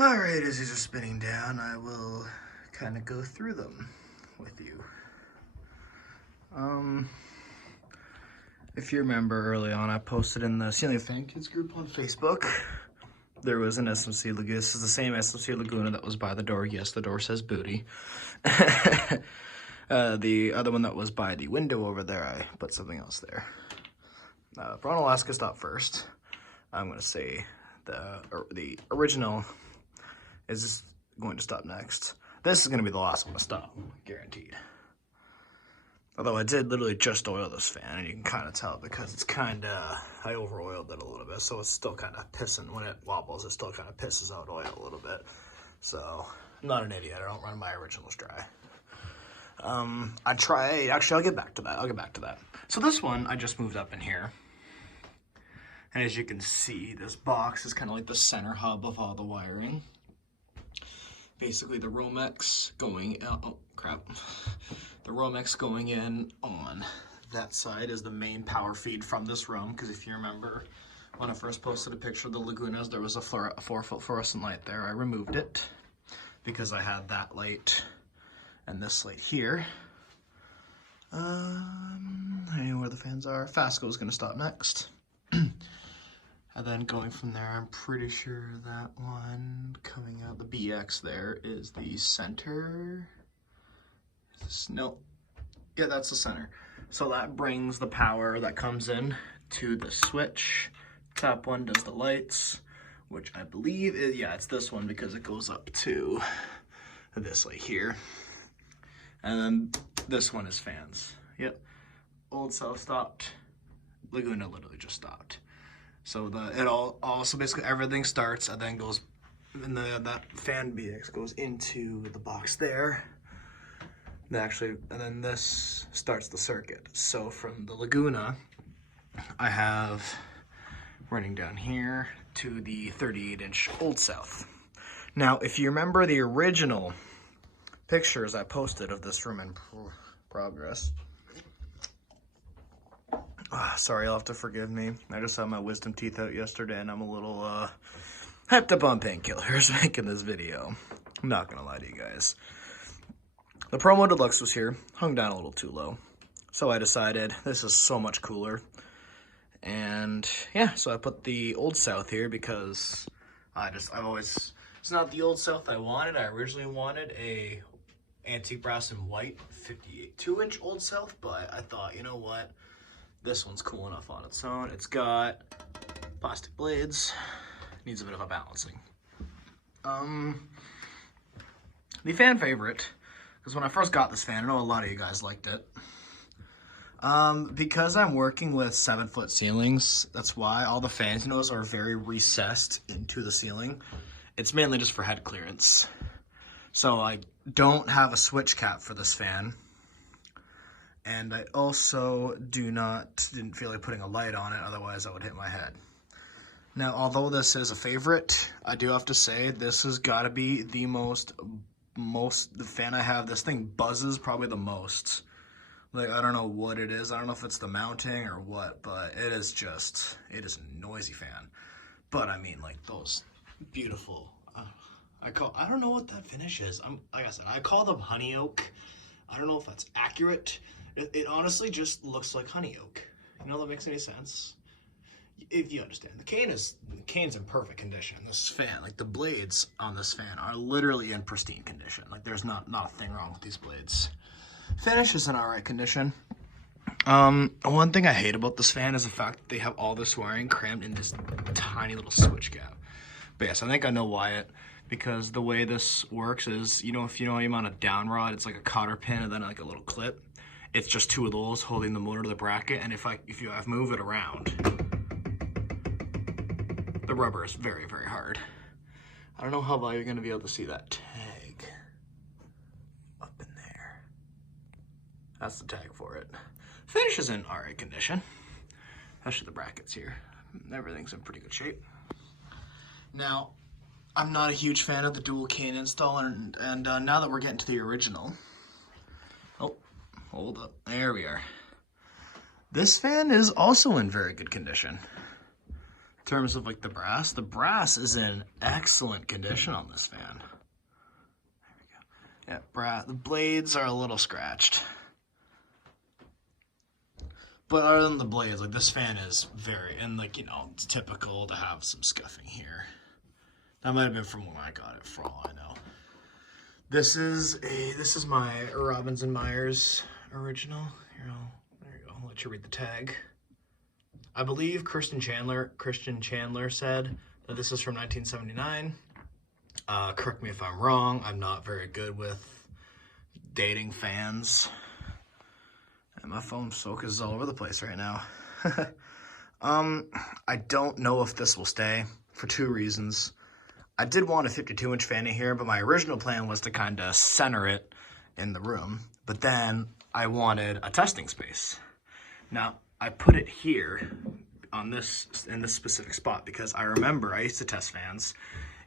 Alright, as these are spinning down, I will kind of go through them with you. If you remember early on, I posted in the Ceiling Fan Kids group on Facebook. There was an SMC Laguna. This is the same SMC Laguna that was by the door. Yes, the door says booty. The other one that was by the window over there, I put something else there. Braun Alaska stopped first. I'm going to say the original is going to stop next. This is going to be the last one to stop, guaranteed. Although I did literally just oil this fan, and you can kind of tell because it's kind of, I over-oiled it a little bit, so it's still kind of pissing. When it wobbles, it still kind of pisses out oil a little bit. So, I'm not an idiot. I don't run my originals dry. Actually, I'll get back to that. So this one, I just moved up in here. And as you can see, this box is kind of like the center hub of all the wiring. Basically, the Romex going out, the Romex going in on that side is the main power feed from this room, because if you remember, when I first posted a picture of the Lagunas, there was a 4-foot fluorescent light there. I removed it because I had that light and this light here. I know where the fans are. Fasco is going to stop next. And then going from there, I'm pretty sure that one coming out, the BX there, is the center. No, yeah, that's the center. So that brings the power that comes in to the switch. Top one does the lights, which I believe is, yeah, it's this one because it goes up to this light here. And then this one is fans. Yep, Old South stopped. Laguna literally just stopped. So so basically everything starts and then goes, and that fan BX goes into the box there. And then this starts the circuit. So from the Laguna, I have running down here to the 38-inch Old South. Now, if you remember the original pictures I posted of this room in progress, sorry, you'll have to forgive me. I just had my wisdom teeth out yesterday and I'm a little hyped up on painkillers making this video. I'm not gonna lie to you guys. The Promo Deluxe was here, hung down a little too low. So I decided this is so much cooler. And yeah, so I put the Old South here because it's not the Old South I wanted. I originally wanted a antique brass and white 52-inch Old South, but I thought, you know what? This one's cool enough on its own. It's got plastic blades, needs a bit of a balancing. The fan favorite, because when I first got this fan, I know a lot of you guys liked it. Because I'm working with 7-foot ceilings, that's why all the fan nose are very recessed into the ceiling. It's mainly just for head clearance. So I don't have a switch cap for this fan. And I also didn't feel like putting a light on it, otherwise I would hit my head. Now, although this is a favorite, I do have to say this has got to be the the fan I have. This thing buzzes probably the most. Like, I don't know what it is. I don't know if it's the mounting or what, but it is a noisy fan. But I mean, like, those beautiful, I don't know what that finish is. Like I said, I call them honey oak. I don't know if that's accurate. It honestly just looks like honey oak. You know, that makes any sense? If you understand. The cane's in perfect condition. This fan, like the blades on this fan are literally in pristine condition. Like there's not a thing wrong with these blades. Finish is in alright condition. One thing I hate about this fan is the fact that they have all this wiring crammed in this tiny little switch gap. But yes, I think I know why because the way this works is, you know, if you know the amount of down rod, it's like a cotter pin and then like a little clip. It's just two of those holding the motor to the bracket, and if I move it around, the rubber is very, very hard. I don't know how well you're gonna be able to see that tag up in there. That's the tag for it. Finish is in alright condition. Especially the brackets here. Everything's in pretty good shape. Now, I'm not a huge fan of the dual cane installer, and now that we're getting to the original, oh, hold up, there we are. This fan is also in very good condition. terms of like the brass is in excellent condition on this fan. There we go. Yeah, the blades are a little scratched. But other than the blades, like this fan is very, and like, you know, it's typical to have some scuffing here. That might have been from when I got it, for all I know. This is my Robbins and Myers original. Here, there you go. I'll let you read the tag. I believe Christian Chandler said that this is from 1979. Correct me if I'm wrong. I'm not very good with dating fans. And my phone focus is all over the place right now. I don't know if this will stay for two reasons. I did want a 52-inch fan in here, but my original plan was to kind of center it in the room. But then I wanted a testing space. Now, I put it here on this, in this specific spot, because I remember I used to test fans.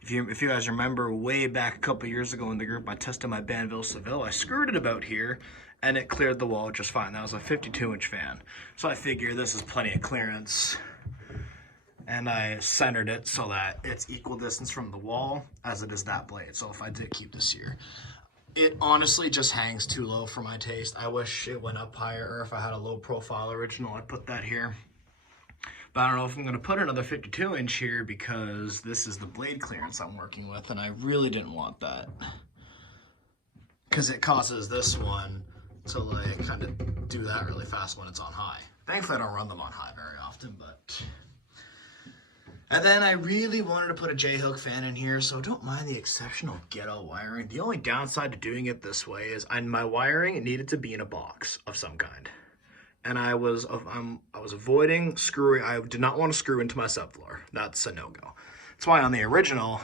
If you guys remember way back a couple years ago in the group, I tested my Banville Seville. I screwed it about here and it cleared the wall just fine. That was a 52-inch fan. So I figure this is plenty of clearance. And I centered it so that it's equal distance from the wall as it is that blade. So if I did keep this here, it honestly just hangs too low for my taste. I wish it went up higher, or if I had a low profile original, I'd put that here. But I don't know if I'm gonna put another 52-inch here because this is the blade clearance I'm working with, and I really didn't want that. Because it causes this one to like kind of do that really fast when it's on high. Thankfully I don't run them on high very often, but... And then I really wanted to put a J-hook fan in here, so don't mind the exceptional ghetto wiring. The only downside to doing it this way is my wiring, it needed to be in a box of some kind. And I was avoiding screwing. I did not want to screw into my subfloor. That's a no-go. That's why on the original,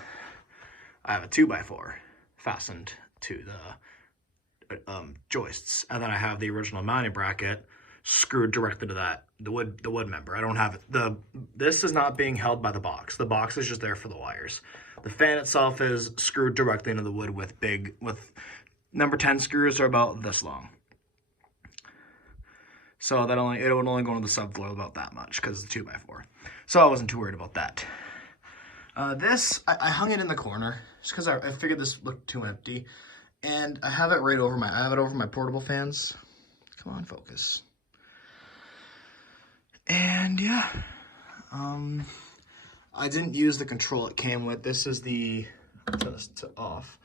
I have a 2x4 fastened to the joists, and then I have the original mounting bracket screwed directly to that the wood member. I don't have it. This is not being held by the box. The box is just there for the wires. The fan itself is screwed directly into the wood with number 10 screws are about this long. So that it would only go into the subfloor about that much because it's a 2x4. So I wasn't too worried about that. I hung it in the corner just because I figured this looked too empty. And I have it right over my portable fans. Come on, focus. And yeah, I didn't use the control it came with. This is the, turn this to off.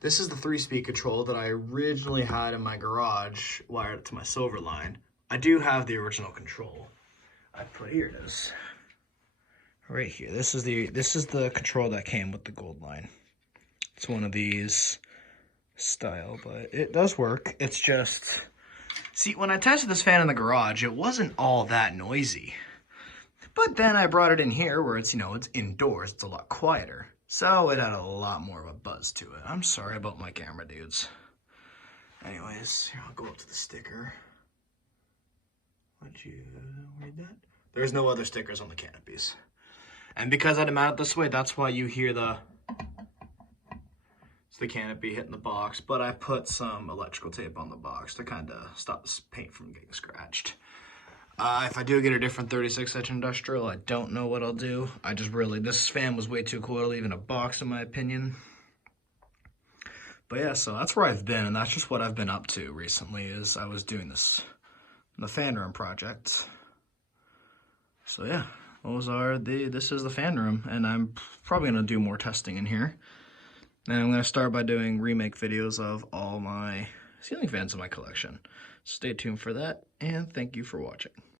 This is the 3-speed control that I originally had in my garage, wired it to my Silverline. I do have the original control. Here it is. Right here. This is the control that came with the Goldline. It's one of these style, but it does work. It's just, see, when I tested this fan in the garage, it wasn't all that noisy. But then I brought it in here where it's, it's indoors, it's a lot quieter. So it had a lot more of a buzz to it. I'm sorry about my camera, dudes. Anyways, here, I'll go up to the sticker. Would you read that? There's no other stickers on the canopies. And because I had them out this way, that's why you hear it's the canopy hitting the box, but I put some electrical tape on the box to kind of stop the paint from getting scratched. If I do get a different 36-inch industrial, I don't know what I'll do. This fan was way too cool to leave in a box, in my opinion. But yeah, so that's where I've been, and that's just what I've been up to recently, is I was doing this, the fan room project. So yeah, this is the fan room, and I'm probably going to do more testing in here. And I'm going to start by doing remake videos of all my ceiling fans in my collection. Stay tuned for that, and thank you for watching.